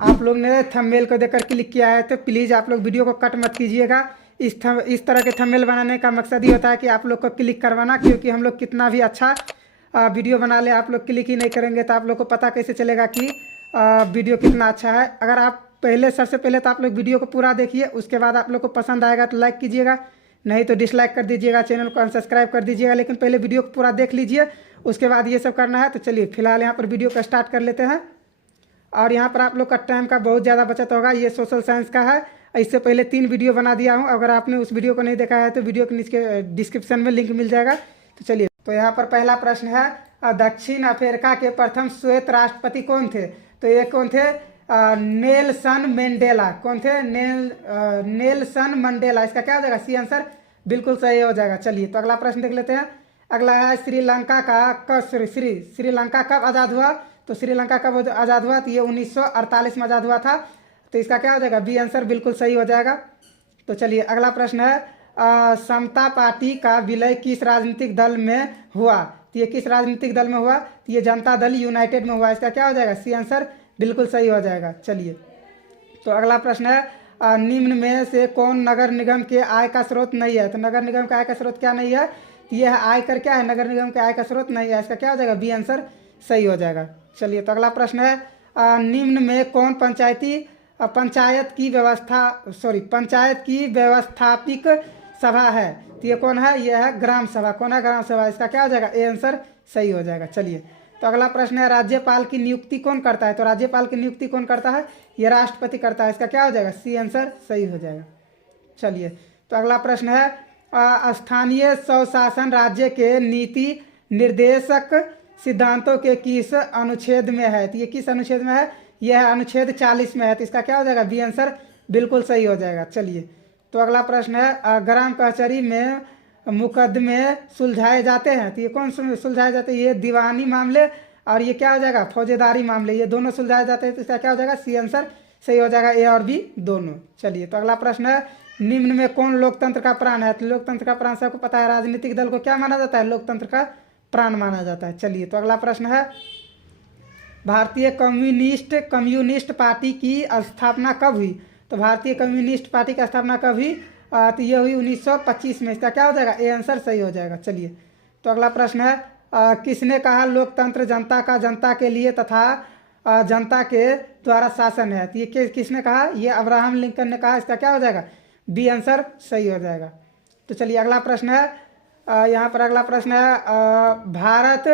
आप लोग ने थंबनेल को देखकर क्लिक किया है तो प्लीज़ आप लोग वीडियो को कट मत कीजिएगा। इस तरह के थंबनेल बनाने का मकसद ही होता है कि आप लोग को क्लिक करवाना, क्योंकि हम लोग कितना भी अच्छा वीडियो बना ले, आप लोग क्लिक ही नहीं करेंगे तो आप लोग को पता कैसे चलेगा कि वीडियो कितना अच्छा है। अगर आप सबसे पहले तो आप लोग वीडियो को पूरा देखिए, उसके बाद आप लोग को पसंद आएगा तो लाइक कीजिएगा, नहीं तो डिसलाइक कर दीजिएगा, चैनल को अनसब्सक्राइब कर दीजिएगा। लेकिन पहले वीडियो को पूरा देख लीजिए, उसके बाद ये सब करना है। तो चलिए फिलहाल यहाँ पर वीडियो का स्टार्ट कर लेते हैं। और यहाँ पर आप लोग का टाइम का बहुत ज़्यादा बचत होगा। ये सोशल साइंस का है, इससे पहले 3 वीडियो बना दिया हूँ। अगर आपने उस वीडियो को नहीं देखा है तो वीडियो के नीचे डिस्क्रिप्शन में लिंक मिल जाएगा। तो चलिए, तो यहाँ पर पहला प्रश्न है, दक्षिण अफ्रीका के प्रथम श्वेत राष्ट्रपति कौन थे? तो ये कौन थे? Nelson Mandela. कौन थे? Nelson Mandela. इसका क्या हो जाएगा? सी आंसर बिल्कुल सही हो जाएगा। चलिए, तो अगला प्रश्न देख लेते हैं। अगला है, श्रीलंका का श्रीलंका कब आज़ाद हुआ? तो श्रीलंका कब आज़ाद हुआ? तो ये 1948 में आज़ाद हुआ था। तो इसका क्या हो जाएगा? बी आंसर बिल्कुल सही हो जाएगा। तो चलिए, अगला प्रश्न है, समता पार्टी का विलय किस राजनीतिक दल में हुआ? तो ये किस राजनीतिक दल में हुआ? तो ये जनता दल यूनाइटेड में हुआ। इसका क्या हो जाएगा? सी आंसर बिल्कुल सही हो जाएगा। चलिए, तो अगला प्रश्न है, निम्न में से कौन नगर निगम के आय का स्रोत नहीं है? तो नगर निगम का आय का स्रोत क्या नहीं है? तो यह आयकर क्या है? नगर निगम के आय का स्रोत नहीं है। इसका क्या हो जाएगा? बी आंसर सही हो जाएगा। चलिए, तो अगला प्रश्न है, निम्न में कौन पंचायत की व्यवस्थापिक सभा है? तो ये कौन है? यह है ग्राम सभा। कौन है? ग्राम सभा। इसका क्या हो जाएगा? ए आंसर सही हो जाएगा। चलिए, तो अगला प्रश्न है, राज्यपाल की नियुक्ति कौन करता है? तो राज्यपाल की नियुक्ति कौन करता है? ये राष्ट्रपति करता है। इसका क्या हो जाएगा? सी आंसर सही हो जाएगा। चलिए, तो अगला प्रश्न है, स्थानीय स्वशासन राज्य के नीति निर्देशक सिद्धांतों के किस अनुच्छेद में है? तो ये किस अनुच्छेद में है? यह अनुच्छेद 40 में है। तो इसका क्या हो जाएगा? बी आंसर बिल्कुल सही हो जाएगा। चलिए, तो अगला प्रश्न है, ग्राम कचहरी में मुकदमे सुलझाए जाते हैं। तो ये कौन सुलझाए जाते हैं? ये दीवानी मामले और ये क्या हो जाएगा? फौजेदारी मामले, ये दोनों सुलझाए जाते हैं। तो इसका क्या हो जाएगा? सी आंसर सही हो जाएगा, ए और बी दोनों। चलिए, तो अगला प्रश्न है, निम्न में कौन लोकतंत्र का प्राण है? तो लोकतंत्र का प्राण सबको पता है, राजनीतिक दल को क्या माना जाता है? लोकतंत्र का प्राण माना जाता है। चलिए, तो अगला प्रश्न है, भारतीय कम्युनिस्ट पार्टी की स्थापना कब हुई? तो भारतीय कम्युनिस्ट पार्टी की स्थापना कब हुई? तो ये हुई 1925 में। इसका क्या हो जाएगा? ए आंसर सही हो जाएगा। चलिए, तो अगला प्रश्न है, किसने कहा लोकतंत्र जनता का जनता के लिए तथा जनता के द्वारा शासन है? तो ये किसने कहा? ये अब्राहम लिंकन ने कहा। इसका क्या हो जाएगा? बी आंसर सही हो जाएगा। तो चलिए, अगला प्रश्न है, यहाँ पर अगला प्रश्न है, भारत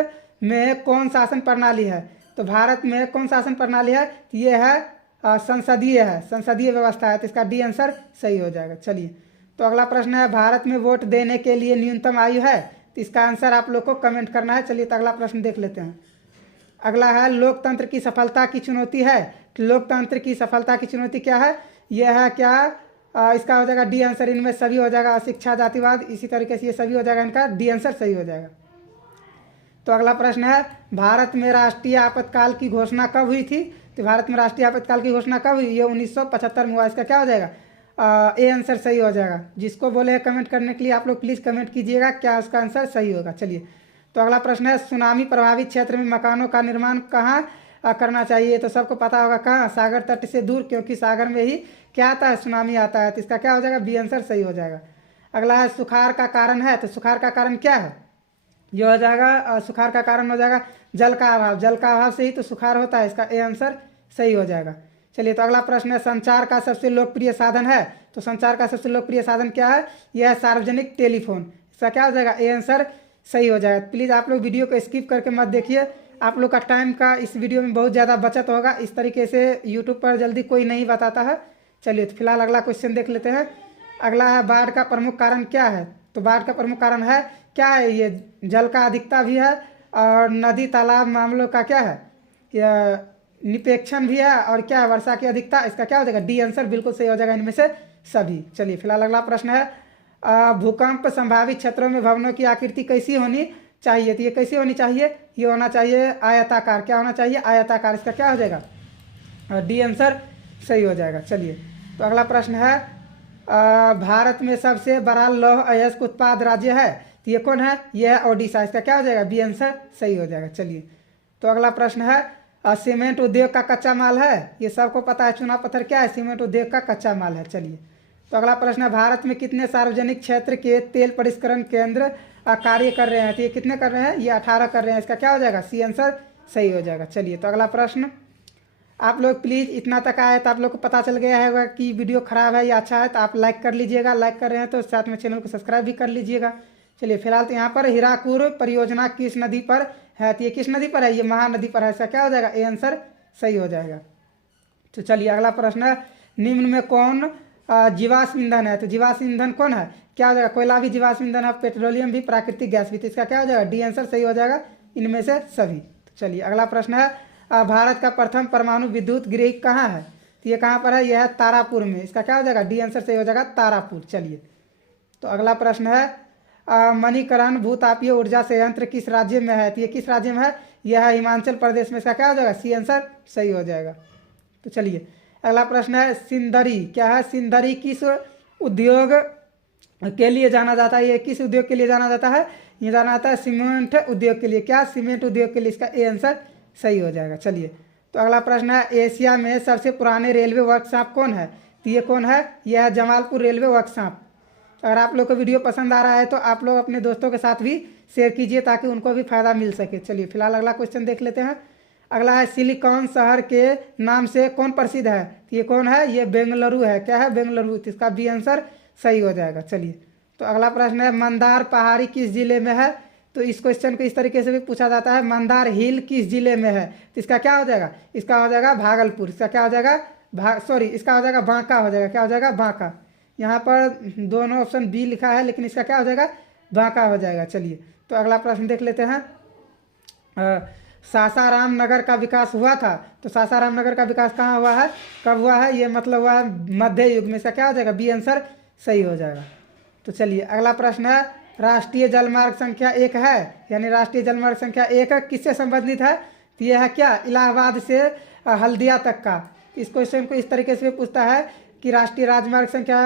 में कौन शासन प्रणाली है? तो भारत में कौन शासन प्रणाली है? तो ये है संसदीय व्यवस्था है। तो इसका डी आंसर सही हो जाएगा। चलिए, तो अगला प्रश्न है, भारत में वोट देने के लिए न्यूनतम आयु है? तो इसका आंसर आप लोग को कमेंट करना है। चलिए, तो अगला प्रश्न देख लेते हैं। अगला है, लोकतंत्र की सफलता की चुनौती है? तो लोकतंत्र की सफलता की चुनौती क्या है? यह है क्या? इसका हो जाएगा डी आंसर, इनमें सभी हो जाएगा, शिक्षा, जातिवाद, इसी तरीके से ये सभी हो जाएगा, इनका डी आंसर सही हो जाएगा। तो अगला प्रश्न है, भारत में राष्ट्रीय आपातकाल की घोषणा कब हुई थी? तो भारत में राष्ट्रीय आपातकाल की घोषणा कब हुई? ये 1975 में हुआ। इसका क्या हो जाएगा? ए आंसर सही हो जाएगा। जिसको बोले हैं कमेंट करने के लिए, आप लोग प्लीज़ कमेंट कीजिएगा क्या उसका आंसर सही होगा। चलिए, तो अगला प्रश्न है, सुनामी प्रभावित क्षेत्र में मकानों का निर्माण कहाँ करना चाहिए? तो सबको पता होगा कहाँ? सागर तट से दूर, क्योंकि सागर में ही क्या आता है? सुनामी आता है। तो इसका क्या हो जाएगा? बी आंसर सही हो जाएगा। अगला है, सुखाड़ का कारण है? तो सुखाड़ का कारण क्या है? ये हो जाएगा, सुखाड़ का कारण हो जाएगा जल का अभाव। जल का अभाव से ही तो सुखाड़ होता है। इसका ए आंसर सही हो जाएगा। चलिए, तो अगला प्रश्न है, संचार का सबसे लोकप्रिय साधन है? तो संचार का सबसे लोकप्रिय साधन क्या है? यह है सार्वजनिक टेलीफोन। इसका क्या हो जाएगा? ए आंसर सही हो जाएगा। प्लीज़ आप लोग वीडियो को स्किप करके मत देखिए, आप लोग का टाइम का इस वीडियो में बहुत ज़्यादा बचत होगा। इस तरीके से यूट्यूब पर जल्दी कोई नहीं बताता है। चलिए, तो फिलहाल अगला क्वेश्चन देख लेते हैं। अगला है, बाढ़ का प्रमुख कारण क्या है? तो बाढ़ का प्रमुख कारण है क्या है? ये जल का अधिकता भी है और नदी तालाब मामलों का क्या है? यह निपेक्षण भी है और क्या है? वर्षा की अधिकता। इसका क्या हो जाएगा? डी आंसर बिल्कुल सही हो जाएगा, इनमें से सभी। चलिए, फिलहाल अगला प्रश्न है, भूकंप संभावित क्षेत्रों में भवनों की आकृति कैसी होनी चाहिए? तो ये कैसी होनी चाहिए? ये होना चाहिए आयताकार। क्या होना चाहिए? आयताकार। इसका क्या हो जाएगा? डी आंसर सही हो जाएगा। चलिए, तो अगला प्रश्न है, भारत में सबसे बड़ा लौह अयस्क उत्पाद राज्य है? तो ये कौन है? यह है ओडिशा। इसका क्या हो जाएगा? बी आंसर सही हो जाएगा। चलिए, तो अगला प्रश्न है, सीमेंट उद्योग का कच्चा माल है, ये सबको पता है। चुना पत्थर क्या है? सीमेंट उद्योग का कच्चा माल है। चलिए, तो अगला प्रश्न है, भारत में कितने सार्वजनिक क्षेत्र के तेल परिष्करण केंद्र कार्य कर रहे हैं? तो ये कितने कर रहे हैं? ये 18 कर रहे हैं। इसका क्या हो जाएगा? सी आंसर सही हो जाएगा। चलिए, तो अगला प्रश्न, आप लोग प्लीज़ इतना तक आए तो आप लोग को पता चल गया है कि वीडियो ख़राब है या अच्छा है, तो आप लाइक कर लीजिएगा। लाइक कर रहे हैं तो साथ में चैनल को सब्सक्राइब भी कर लीजिएगा। चलिए, फिलहाल तो यहाँ पर हीराकुद परियोजना किस नदी पर है? तो ये किस नदी पर है? ये महानदी पर है। इसका क्या हो जाएगा? ए आंसर सही हो जाएगा। तो चलिए, अगला प्रश्न है, निम्न में कौन जीवाश्म ईंधन है? तो जीवाश्म ईंधन कौन है? क्या हो जाएगा? कोयला भी जीवाश्म ईंधन है, पेट्रोलियम भी, प्राकृतिक गैस भी। तो इसका क्या हो जाएगा? डी आंसर सही हो जाएगा, इनमें से सभी। तो चलिए, अगला प्रश्न है, भारत का प्रथम परमाणु विद्युत गृह कहाँ है? तो ये कहाँ पर है? यह है तारापुर में। इसका क्या हो जाएगा? डी आंसर सही हो जाएगा, तारापुर। चलिए, तो अगला प्रश्न है, मणिकरण भूतापीय ऊर्जा संयंत्र किस राज्य में है? तो ये किस राज्य में है? यह है हिमाचल प्रदेश में। इसका क्या हो जाएगा? सी आंसर सही हो जाएगा। तो चलिए, अगला प्रश्न है, सिंदरी क्या है? सिंदरी किस उद्योग के लिए जाना जाता है? ये किस उद्योग के लिए जाना जाता है? ये जाना जाता है सीमेंट उद्योग के लिए। क्या? सीमेंट उद्योग के लिए। इसका ए आंसर सही हो जाएगा। चलिए, तो अगला प्रश्न है, एशिया में सबसे पुराने रेलवे वर्कशॉप कौन है? तो ये कौन है? यह है जमालपुर रेलवे वर्कशॉप। अगर आप लोग को वीडियो पसंद आ रहा है तो आप लोग अपने दोस्तों के साथ भी शेयर कीजिए ताकि उनको भी फायदा मिल सके। चलिए, फिलहाल अगला क्वेश्चन देख लेते हैं। अगला है, सिलिकॉन शहर के नाम से कौन प्रसिद्ध है? तो ये कौन है? ये बेंगलुरु है। क्या है? बेंगलुरु। तो इसका बी आंसर सही हो जाएगा। चलिए, तो अगला प्रश्न है, मंदार पहाड़ी किस जिले में है? तो इस क्वेश्चन को इस तरीके से भी पूछा जाता है, मंदार हिल किस जिले में है? तो इसका क्या हो जाएगा? इसका हो जाएगा भागलपुर। इसका क्या हो जाएगा? इसका हो जाएगा बांका हो जाएगा। क्या हो जाएगा? बांका। यहाँ पर दोनों ऑप्शन बी लिखा है, लेकिन इसका क्या हो जाएगा? बांका हो जाएगा। चलिए, तो अगला प्रश्न देख लेते हैं। सासाराम नगर का विकास हुआ था, तो सासाराम नगर का विकास कहाँ हुआ है? कब हुआ है? ये मतलब हुआ है मध्य युग में। इसका क्या हो जाएगा? बी आंसर सही हो जाएगा। तो चलिए, अगला प्रश्न है, राष्ट्रीय जलमार्ग संख्या 1 है, यानी राष्ट्रीय जलमार्ग संख्या 1 किससे संबंधित है? तो यह है क्या? इलाहाबाद से हल्दिया तक का। इस क्वेश्चन को इस तरीके से पूछता है कि राष्ट्रीय राजमार्ग संख्या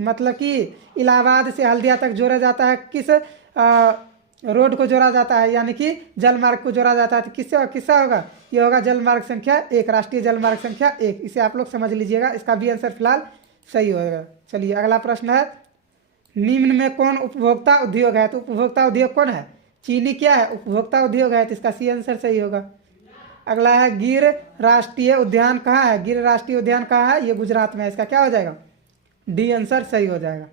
मतलब कि इलाहाबाद से हल्दिया तक जोड़ा जाता है, किस रोड को जोड़ा जाता है, यानी कि जलमार्ग को जोड़ा जाता है। तो किससे होगा? ये होगा जलमार्ग संख्या 1, राष्ट्रीय जलमार्ग संख्या 1। इसे आप लोग समझ लीजिएगा। इसका भी आंसर फिलहाल सही होगा। चलिए, अगला प्रश्न है, निम्न में कौन उपभोक्ता उद्योग है? तो उपभोक्ता उद्योग कौन है? चीनी क्या है? उपभोक्ता उद्योग है। तो इसका सी आंसर सही होगा। अगला है, गिर राष्ट्रीय उद्यान कहाँ है? गिर राष्ट्रीय उद्यान कहाँ है? ये गुजरात में है। इसका क्या हो जाएगा? डी आंसर सही हो जाएगा।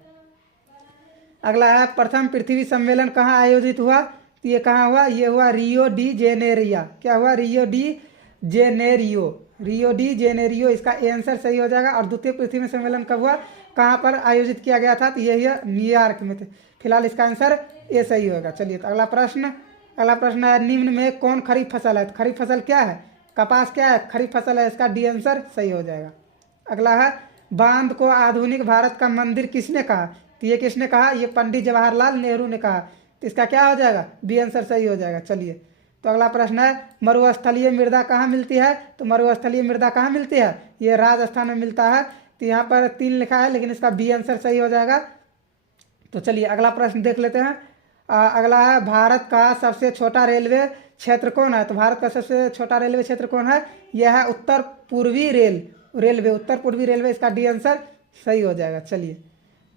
अगला है, प्रथम पृथ्वी सम्मेलन कहाँ आयोजित हुआ? तो ये कहाँ हुआ? ये हुआ रियो डी जेनेरिया। क्या हुआ? Rio de Janeiro. Rio de Janeiro, इसका आंसर सही हो जाएगा। और द्वितीय पृथ्वी सम्मेलन कब हुआ? कहाँ पर आयोजित किया गया था? तो यही है न्यूयॉर्क में थे। फिलहाल इसका आंसर ये सही होगा। चलिए, तो अगला प्रश्न है, निम्न में कौन खरीफ फसल है? तो खरीफ फसल क्या है? कपास क्या है? खरीफ फसल है। इसका डी आंसर सही हो जाएगा। अगला है, बांध को आधुनिक भारत का मंदिर किसने कहा? तो ये किसने कहा? ये पंडित जवाहरलाल नेहरू ने कहा। तो इसका क्या हो जाएगा? बी आंसर सही हो जाएगा। चलिए, तो अगला प्रश्न है, मरुस्थलीय मृदा कहाँ मिलती है? तो मरुस्थलीय मृदा कहाँ मिलती है? ये राजस्थान में मिलता है। तो यहाँ पर 3 लिखा है, लेकिन इसका बी आंसर सही हो जाएगा। तो चलिए, अगला प्रश्न देख लेते हैं। अगला है, भारत का सबसे छोटा रेलवे क्षेत्र कौन है? तो भारत का सबसे छोटा रेलवे क्षेत्र कौन है? यह है उत्तर पूर्वी रेलवे, उत्तर पूर्वी रेलवे। इसका डी आंसर सही हो जाएगा। चलिए,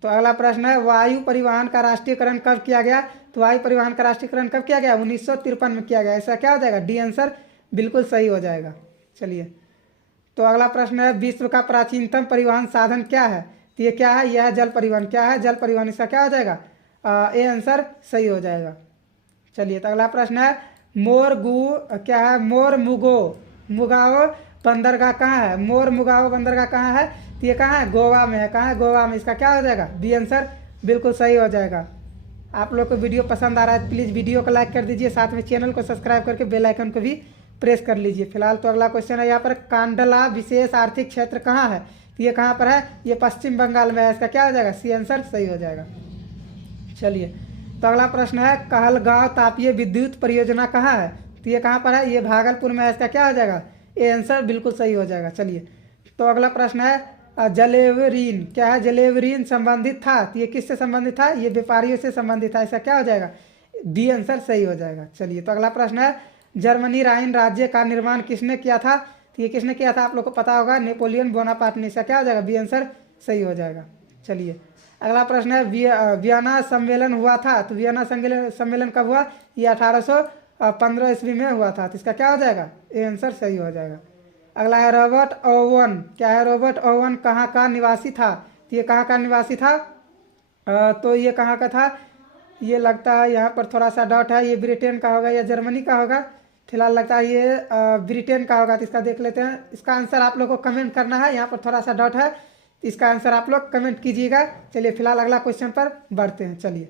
तो अगला प्रश्न है, वायु परिवहन का राष्ट्रीयकरण कब किया गया? तो वायु परिवहन का राष्ट्रीयकरण कब किया गया? 1953 में किया गया। ऐसा क्या हो जाएगा? डी आंसर बिल्कुल सही हो जाएगा। चलिए, तो अगला प्रश्न है, विश्व का प्राचीनतम परिवहन साधन क्या है? तो ये क्या है? यह है जल परिवहन। क्या है? जल परिवहन। इसका क्या हो जाएगा? ए आंसर सही हो जाएगा। चलिए, तो अगला प्रश्न है, क्या है? मुगाओ बंदरगाह कहाँ है? मुगाओ बंदरगाह कहाँ है? तो ये कहाँ है? गोवा में है। कहाँ है? गोवा में। इसका क्या हो जाएगा? बी आंसर बिल्कुल सही हो जाएगा। आप लोग को वीडियो पसंद आ रहा है तो प्लीज़ वीडियो को लाइक कर दीजिए, साथ में चैनल को सब्सक्राइब करके बेल आइकन को भी प्रेस कर लीजिए। फिलहाल तो अगला क्वेश्चन है, यहाँ पर कांडला विशेष आर्थिक क्षेत्र कहाँ है? तो ये कहाँ पर है? ये पश्चिम बंगाल में है। इसका क्या हो जाएगा? सी आंसर सही हो जाएगा। चलिए, तो अगला प्रश्न है, कहलगांव तापीय विद्युत परियोजना कहाँ है? तो ये कहाँ पर है? ये भागलपुर में है। इसका क्या हो जाएगा? ये आंसर बिल्कुल सही हो जाएगा। चलिए, तो अगला प्रश्न है, जलेवरीन क्या है? जलेवरीन संबंधित था। तो ये किससे संबंधित था? ये व्यापारियों से संबंधित था। ऐसा क्या हो जाएगा? डी आंसर सही हो जाएगा। चलिए, तो अगला प्रश्न है, जर्मनी राइन राज्य का निर्माण किसने किया था? तो ये किसने किया था आप लोग को पता होगा, नेपोलियन बोनापार्ट ने। इसका क्या हो जाएगा? बी आंसर सही हो जाएगा। चलिए अगला प्रश्न है, वियना सम्मेलन हुआ था, तो वियना सम्मेलन कब हुआ? ये 1815 ईस्वी में हुआ था। तो इसका क्या हो जाएगा? ए आंसर सही हो जाएगा। अगला है रॉबर्ट ओवन, क्या है? रॉबर्ट ओवन कहाँ का निवासी था? तो ये कहाँ का निवासी था? तो ये कहाँ का था? ये लगता है यहाँ पर थोड़ा सा डाउट है, ये ब्रिटेन का होगा या जर्मनी का होगा? फिलहाल लगता है ये ब्रिटेन का होगा। तो इसका देख लेते हैं। इसका आंसर आप लोग को कमेंट करना है, यहाँ पर थोड़ा सा डाउट है, इसका आंसर आप लोग कमेंट कीजिएगा। चलिए फिलहाल अगला क्वेश्चन पर बढ़ते हैं। चलिए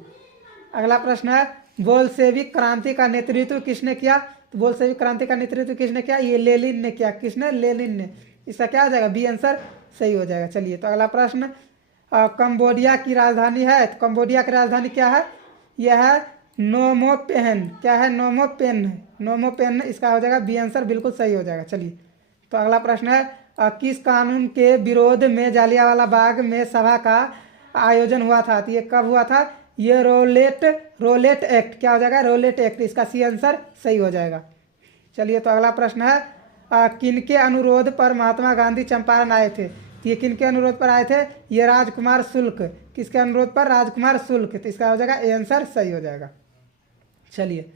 अगला प्रश्न है, बोल्शेविक क्रांति का नेतृत्व किसने किया? तो बोल्शेविक क्रांति का नेतृत्व किसने किया? ये लेनिन ने किया। किसने? लेनिन ने। इसका क्या हो जाएगा? बी आंसर सही हो जाएगा। चलिए तो अगला प्रश्न, कंबोडिया की राजधानी है, तो कंबोडिया की राजधानी क्या है? यह है नोमोपेन। क्या है? नोमोपेन। नोमोपेन, इसका हो जाएगा बी आंसर बिल्कुल सही हो जाएगा। चलिए तो अगला प्रश्न है, किस कानून के विरोध में जालियांवाला बाग में सभा का आयोजन हुआ था? तो ये कब हुआ था? ये रोलेट एक्ट। क्या हो जाएगा? Rowlatt act. इसका सी आंसर सही हो जाएगा। चलिए तो अगला प्रश्न है, किनके अनुरोध पर महात्मा गांधी चंपारण आए थे? तो ये किनके अनुरोध पर आए थे? ये राजकुमार शुक्ल। किसके अनुरोध पर? राजकुमार शुक्ल। तो इसका हो जाएगा ए आंसर सही हो जाएगा। चलिए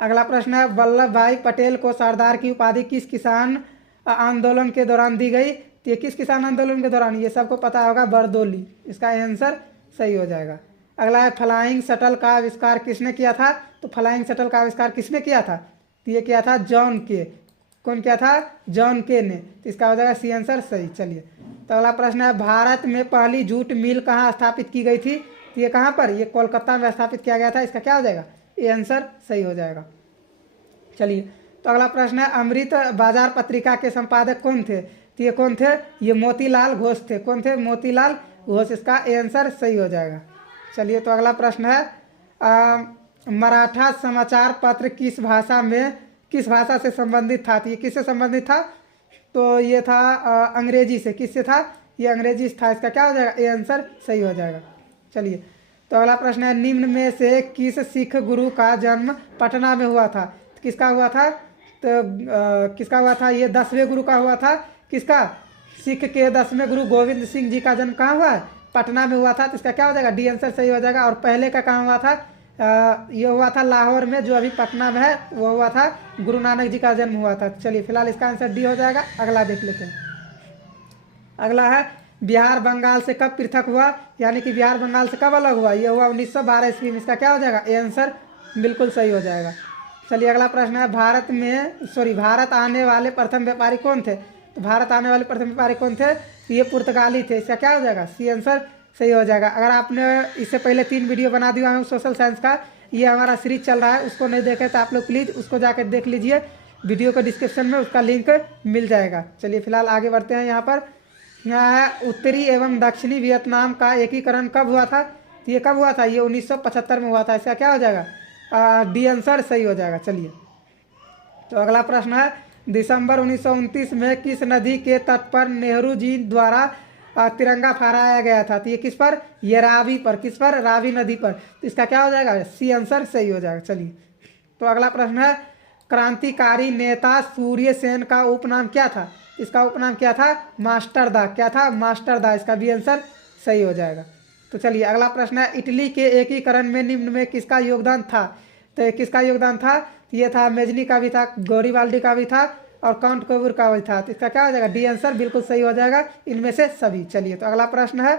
अगला प्रश्न है, वल्लभ भाई पटेल को सरदार की उपाधि किस किसान आंदोलन के दौरान दी गई? तो ये किस किसान आंदोलन के दौरान? ये सबको पता होगा, बरदौली। इसका आंसर सही हो जाएगा। अगला है, फ्लाइंग शटल का आविष्कार किसने किया था? तो फ्लाइंग शटल का आविष्कार किसने किया था? तो ये किया था जॉन के। कौन किया था? जॉन के ने। तो इसका हो जाएगा सी आंसर सही। चलिए तो अगला प्रश्न है, भारत में पहली जूट मिल कहाँ स्थापित की गई थी? तो ये कहाँ पर? ये कोलकाता में स्थापित किया गया था। इसका क्या हो जाएगा? ये आंसर सही हो जाएगा। चलिए तो अगला प्रश्न है, अमृत बाजार पत्रिका के संपादक कौन थे? तो ये कौन थे? ये मोतीलाल घोष थे। कौन थे? मोतीलाल घोष। इसका आंसर सही हो जाएगा। चलिए तो अगला प्रश्न है, मराठा समाचार पत्र किस भाषा से संबंधित था? तो ये किससे संबंधित था? तो ये था अंग्रेजी से। किससे था? ये अंग्रेजी से था। इसका क्या हो जाएगा? ये आंसर सही हो जाएगा। चलिए तो अगला प्रश्न है, निम्न में से किस सिख गुरु का जन्म पटना में हुआ था? तो किसका हुआ था? तो किसका हुआ था? ये 10वें गुरु का हुआ था। किसका? सिख के 10वें गुरु गोविंद सिंह जी का जन्म कहाँ हुआ है? पटना में हुआ था। तो इसका क्या हो जाएगा? डी आंसर सही हो जाएगा। और पहले का कहाँ हुआ था? ये हुआ था लाहौर में, जो अभी पटना में है, वो हुआ था गुरु नानक जी का जन्म हुआ था। चलिए फिलहाल इसका आंसर डी हो जाएगा। अगला देख लेते हैं। अगला है, बिहार बंगाल से कब पृथक हुआ? यानी कि बिहार बंगाल से कब अलग हुआ? ये हुआ 1912 ईस्वी में। इसका क्या हो जाएगा? ए आंसर बिल्कुल सही हो जाएगा। चलिए अगला प्रश्न है, भारत आने वाले प्रथम व्यापारी कौन थे? तो भारत आने वाले प्रथम व्यापारी कौन थे? तो ये पुर्तगाली थे। इसका क्या हो जाएगा? सी आंसर सही हो जाएगा। अगर आपने इससे पहले 3 वीडियो बना दिया हूँ सोशल साइंस का, ये हमारा सीरीज चल रहा है, उसको नहीं देखे तो आप लोग प्लीज़ उसको जाकर देख लीजिए। वीडियो को डिस्क्रिप्शन में उसका लिंक मिल जाएगा। चलिए फिलहाल आगे बढ़ते हैं। यहाँ है, उत्तरी एवं दक्षिणी वियतनाम का एकीकरण कब हुआ था? तो ये कब हुआ था? ये 1975 में हुआ था। इसका क्या हो जाएगा? डी आंसर सही हो जाएगा। चलिए तो अगला प्रश्न है, दिसंबर 1929 में किस नदी के तट पर नेहरू जी द्वारा तिरंगा फहराया गया था? तो ये किस पर? ये रावी पर। किस पर? रावी नदी पर। तो इसका क्या हो जाएगा? सी आंसर सही हो जाएगा। चलिए तो अगला प्रश्न है, क्रांतिकारी नेता सूर्य सेन का उपनाम क्या था? इसका उपनाम क्या था? मास्टर दा। क्या था? मास्टर दा। इसका भी आंसर सही हो जाएगा। तो चलिए अगला प्रश्न है, इटली के एकीकरण में निम्न में किसका योगदान था? तो किसका योगदान था? ये था मेजनी का भी था, गौरीवाल्डी का भी था, और काउंट कबूर का भी था। तो इसका क्या हो जाएगा? डी आंसर बिल्कुल सही हो जाएगा, इनमें से सभी। चलिए तो अगला प्रश्न है,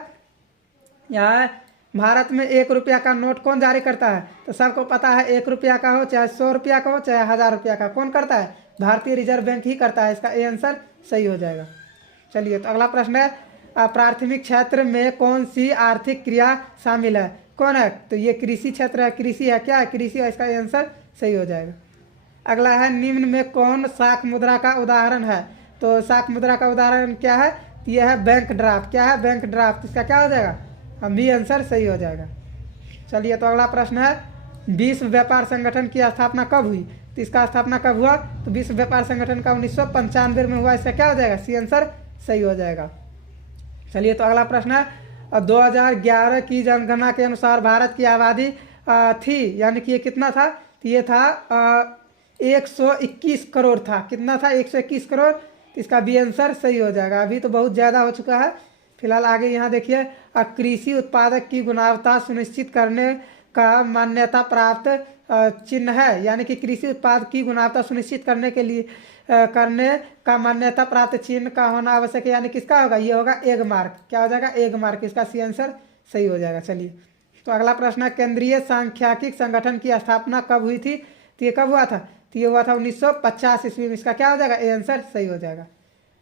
यहाँ भारत में 1 रुपया का नोट कौन जारी करता है? तो सबको पता है, 1 रुपया का हो, चाहे 100 रुपया का हो, चाहे 1000 रुपया का, कौन करता है? भारतीय रिजर्व बैंक ही करता है। इसका ए आंसर सही हो जाएगा। चलिए तो अगला प्रश्न है, प्राथमिक क्षेत्र में कौन सी आर्थिक क्रिया शामिल है? कौन है? तो ये कृषि क्षेत्र है। कृषि है। क्या है? कृषि है। इसका आंसर सही हो जाएगा। अगला है, निम्न में कौन शाक मुद्रा का उदाहरण है? तो शाक मुद्रा का उदाहरण क्या है? यह है बैंक ड्राफ्ट। क्या है? Bank draft. इसका क्या हो जाएगा? बी आंसर सही हो जाएगा। चलिए तो अगला प्रश्न है, विश्व व्यापार संगठन की स्थापना कब हुई? तो इसका स्थापना कब हुआ? तो विश्व व्यापार संगठन का 1995 में हुआ। इसका क्या हो जाएगा? सी आंसर सही हो जाएगा। चलिए तो अगला प्रश्न है, 2011 की जनगणना के अनुसार भारत की आबादी थी, यानी कि ये कितना था? तो ये था 121 करोड़ था। कितना था? 121 करोड़। तो इसका बी आंसर सही हो जाएगा। अभी तो बहुत ज़्यादा हो चुका है। फिलहाल आगे यहाँ देखिए, कृषि उत्पादक की गुणवत्ता सुनिश्चित करने का मान्यता प्राप्त चिन्ह है, यानी कि कृषि उत्पाद की गुणवत्ता सुनिश्चित करने के लिए करने का मान्यता प्राप्त चिन्ह का होना आवश्यक है, यानी किसका होगा? ये होगा एग मार्क। क्या हो जाएगा? Egg mark. इसका सी आंसर सही हो जाएगा। चलिए, तो अगला प्रश्न है, केंद्रीय सांख्यिकी संगठन की स्थापना कब हुई थी? तो ये कब हुआ था? तो ये हुआ था 1950 ईस्वी में। इसका क्या हो जाएगा? ए आंसर सही हो जाएगा।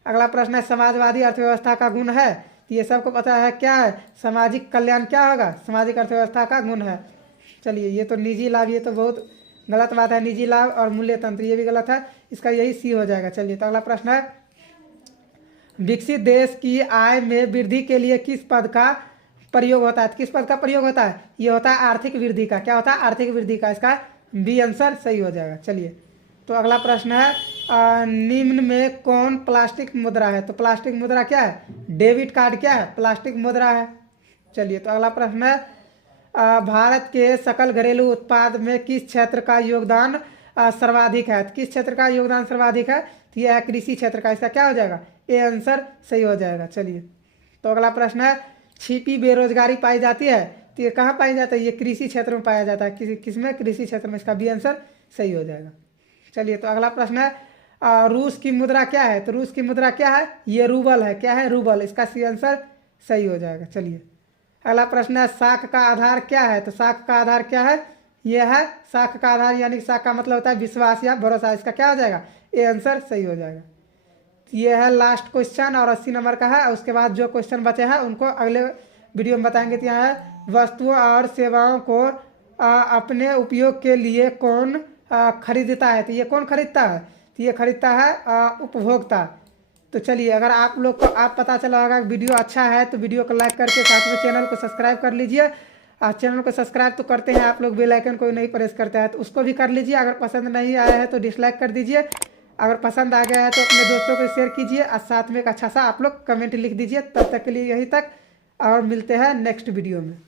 अगला प्रश्न है, समाजवादी अर्थव्यवस्था का गुण है? तो ये सबको पता है क्या है? सामाजिक कल्याण। क्या होगा? सामाजिक अर्थव्यवस्था का गुण है। चलिए, ये तो निजी लाभ, ये तो बहुत गलत बात है। निजी लाभ और मूल्य तंत्र, ये भी गलत है। इसका यही सी हो जाएगा। चलिए, तो अगला प्रश्न है, विकसित देश की आय में वृद्धि के लिए किस पद का प्रयोग होता है? किस पद का प्रयोग होता है? ये होता है आर्थिक वृद्धि का। क्या होता है? आर्थिक वृद्धि का। इसका बी आंसर सही हो जाएगा। चलिए, तो अगला प्रश्न है, निम्न में कौन प्लास्टिक मुद्रा है? तो प्लास्टिक मुद्रा क्या है? डेबिट कार्ड क्या है? प्लास्टिक मुद्रा है। चलिए, तो अगला प्रश्न है, भारत के सकल घरेलू उत्पाद में किस क्षेत्र का योगदान सर्वाधिक है? किस क्षेत्र का योगदान सर्वाधिक है? तो यह है कृषि क्षेत्र का। इसका क्या हो जाएगा? ए आंसर सही हो जाएगा। चलिए, तो अगला प्रश्न है, छिपी बेरोजगारी पाई जाती है? तो ये कहाँ पाई जाता है? ये कृषि क्षेत्र में पाया जाता है। किसमें? कृषि क्षेत्र में। इसका बी आंसर सही हो जाएगा। चलिए, तो अगला प्रश्न है, रूस की मुद्रा क्या है? तो रूस की मुद्रा क्या है? ये रूबल है। क्या है? रूबल। इसका सी आंसर सही हो जाएगा। चलिए, अगला प्रश्न है, साख का आधार क्या है? तो साख का आधार क्या है? यह है साख का आधार, यानी साख का मतलब होता है विश्वास या भरोसा। इसका क्या हो जाएगा? ए आंसर सही हो जाएगा। ये है लास्ट क्वेश्चन और 80 नंबर का है। उसके बाद जो क्वेश्चन बचे हैं उनको अगले वीडियो में बताएंगे। तो यहाँ है, वस्तुओं और सेवाओं को अपने उपयोग के लिए कौन खरीदता है? तो ये कौन खरीदता है? तो ये खरीदता है उपभोक्ता। तो चलिए, अगर आप लोग को आप पता चला होगा वीडियो अच्छा है तो वीडियो को लाइक करके साथ में चैनल को सब्सक्राइब कर लीजिए। चैनल को सब्सक्राइब तो करते हैं आप लोग, बेल आइकन को नहीं प्रेस करते हैं तो उसको भी कर लीजिए। अगर पसंद नहीं आया है तो डिसलाइक कर दीजिए। अगर पसंद आ गया है तो अपने दोस्तों को शेयर कीजिए और साथ में एक अच्छा सा आप लोग कमेंट लिख दीजिए। तब तक के लिए यहीं तक, और मिलते हैं नेक्स्ट वीडियो में।